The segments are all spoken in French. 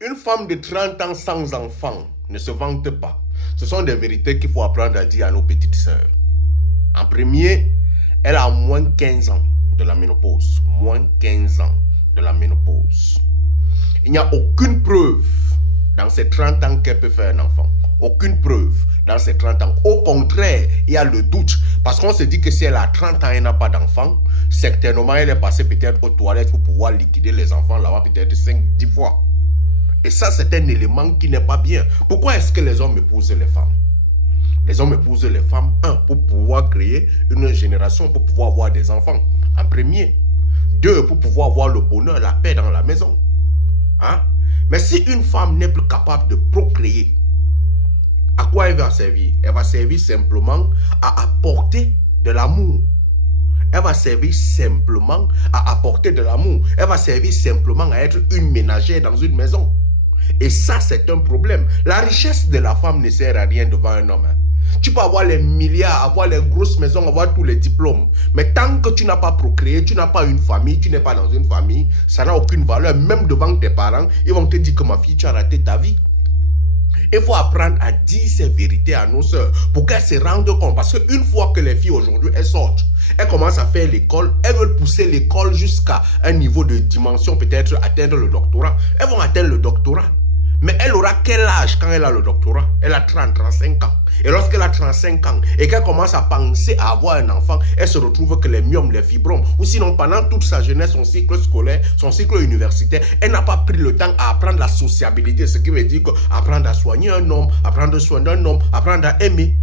Une femme de 30 ans sans enfant ne se vante pas. Ce sont des vérités qu'il faut apprendre à dire à nos petites sœurs. En premier, elle a moins 15 ans de la ménopause. Moins 15 ans de la ménopause. Il n'y a aucune preuve dans ces 30 ans qu'elle peut faire un enfant. Aucune preuve dans ces 30 ans. Au contraire, il y a le doute. Parce qu'on se dit que si elle a 30 ans et n'a pas d'enfant, certainement elle est passée peut-être aux toilettes pour pouvoir liquider les enfants là-bas peut-être 5-10 fois. Et ça, c'est un élément qui n'est pas bien. Pourquoi est-ce que les hommes épousent les femmes? Les hommes épousent les femmes, pour pouvoir créer une génération, pour pouvoir avoir des enfants, en premier. 2, pour pouvoir avoir le bonheur, la paix dans la maison. Mais si une femme n'est plus capable de procréer, à quoi elle va servir? Elle va servir simplement à apporter de l'amour. Elle va servir simplement à apporter de l'amour. Elle va servir simplement à être une ménagère dans une maison. Et ça, c'est un problème. La richesse de la femme ne sert à rien devant un homme. Tu peux avoir les milliards, avoir les grosses maisons, avoir tous les diplômes. Mais tant que tu n'as pas procréé, tu n'as pas une famille, tu n'es pas dans une famille, ça n'a aucune valeur. Même devant tes parents, ils vont te dire que ma fille, tu as raté ta vie. Il faut apprendre à dire ces vérités à nos sœurs pour qu'elles se rendent compte. Parce qu'une fois que les filles aujourd'hui, elles sortent, elles commencent à faire l'école, elles veulent pousser l'école jusqu'à un niveau de dimension, peut-être atteindre le doctorat. Elles vont atteindre le doctorat. Mais elle aura quel âge quand elle a le doctorat? Elle a 30-35 ans. Et lorsqu'elle a 35 ans et qu'elle commence à penser à avoir un enfant, elle se retrouve que les myomes, les fibromes, ou sinon pendant toute sa jeunesse, son cycle scolaire, son cycle universitaire, elle n'a pas pris le temps à apprendre la sociabilité. Ce qui veut dire apprendre à soigner un homme, apprendre soin d'un homme, apprendre à aimer.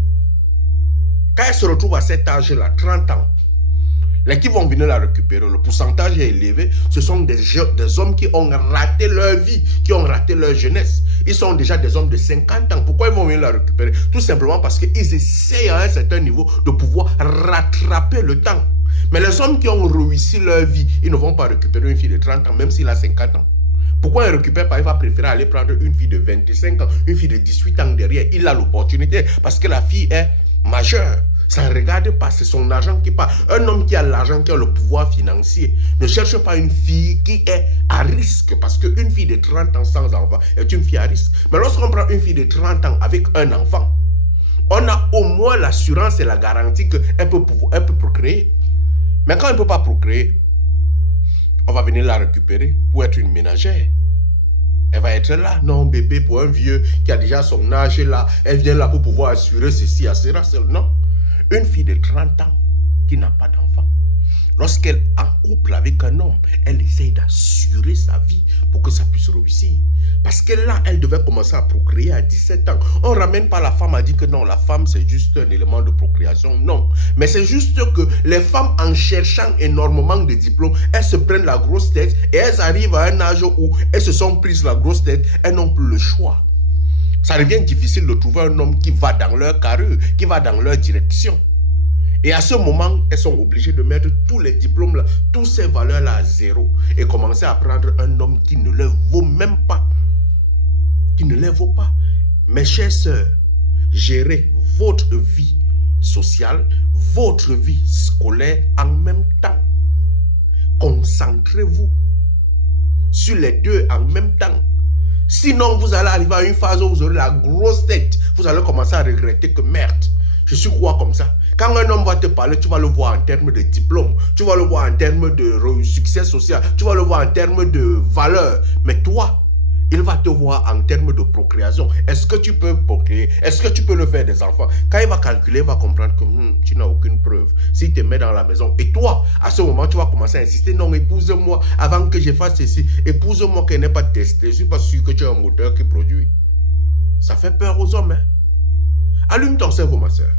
Quand elle se retrouve à cet âge-là, 30 ans, les qui vont venir la récupérer, le pourcentage est élevé, ce sont des hommes qui ont raté leur vie, qui ont raté leur jeunesse. Ils sont déjà des hommes de 50 ans. Pourquoi ils vont venir la récupérer? Tout simplement parce qu'ils essayent à un certain niveau de pouvoir rattraper le temps. Mais les hommes qui ont réussi leur vie, ils ne vont pas récupérer une fille de 30 ans, même s'il a 50 ans. Pourquoi il ne récupère pas? Il va préférer aller prendre une fille de 25 ans, une fille de 18 ans derrière. Il a l'opportunité parce que la fille est majeure. Ça ne regarde pas, c'est son argent qui part. Un homme qui a l'argent, qui a le pouvoir financier, ne cherche pas une fille qui est à risque. Parce qu'une fille de 30 ans sans enfant est une fille à risque. Mais lorsqu'on prend une fille de 30 ans avec un enfant, on a au moins l'assurance et la garantie qu'elle peut procréer. Mais quand elle ne peut pas procréer, on va venir la récupérer pour être une ménagère. Elle va être là, non bébé, pour un vieux qui a déjà son âge là, elle vient là pour pouvoir assurer ceci, assurer cela. Non. Une fille de 30 ans qui n'a pas d'enfant, lorsqu'elle est en couple avec un homme, elle essaye d'assurer sa vie pour que ça puisse réussir. Parce que là, elle devait commencer à procréer à 17 ans. On ne ramène pas la femme à dire que non, la femme c'est juste un élément de procréation. Non, mais c'est juste que les femmes, en cherchant énormément de diplômes, elles se prennent la grosse tête et elles arrivent à un âge où elles se sont prises la grosse tête, elles n'ont plus le choix. Ça devient difficile de trouver un homme qui va dans leur carrure, qui va dans leur direction. Et à ce moment, elles sont obligées de mettre tous les diplômes là, toutes ces valeurs là à zéro et commencer à prendre un homme qui ne les vaut même pas. Qui ne les vaut pas. Mes chères sœurs, gérez votre vie sociale, votre vie scolaire en même temps. Concentrez-vous sur les deux en même temps. Sinon, vous allez arriver à une phase où vous aurez la grosse tête. Vous allez commencer à regretter que merde, je suis quoi comme ça? Quand un homme va te parler, tu vas le voir en termes de diplôme. Tu vas le voir en termes de succès social. Tu vas le voir en termes de valeur. Mais toi, il va te voir en termes de procréation. Est-ce que tu peux procréer? Est-ce que tu peux le faire des enfants? Quand il va calculer, il va comprendre que tu n'as aucune preuve. S'il te met dans la maison, et toi, à ce moment, tu vas commencer à insister. Non, épouse-moi avant que je fasse ceci. Épouse-moi qu'elle n'est pas testée. Je ne suis pas sûr que tu as un moteur qui produit. Ça fait peur aux hommes. Allume ton cerveau, ma soeur.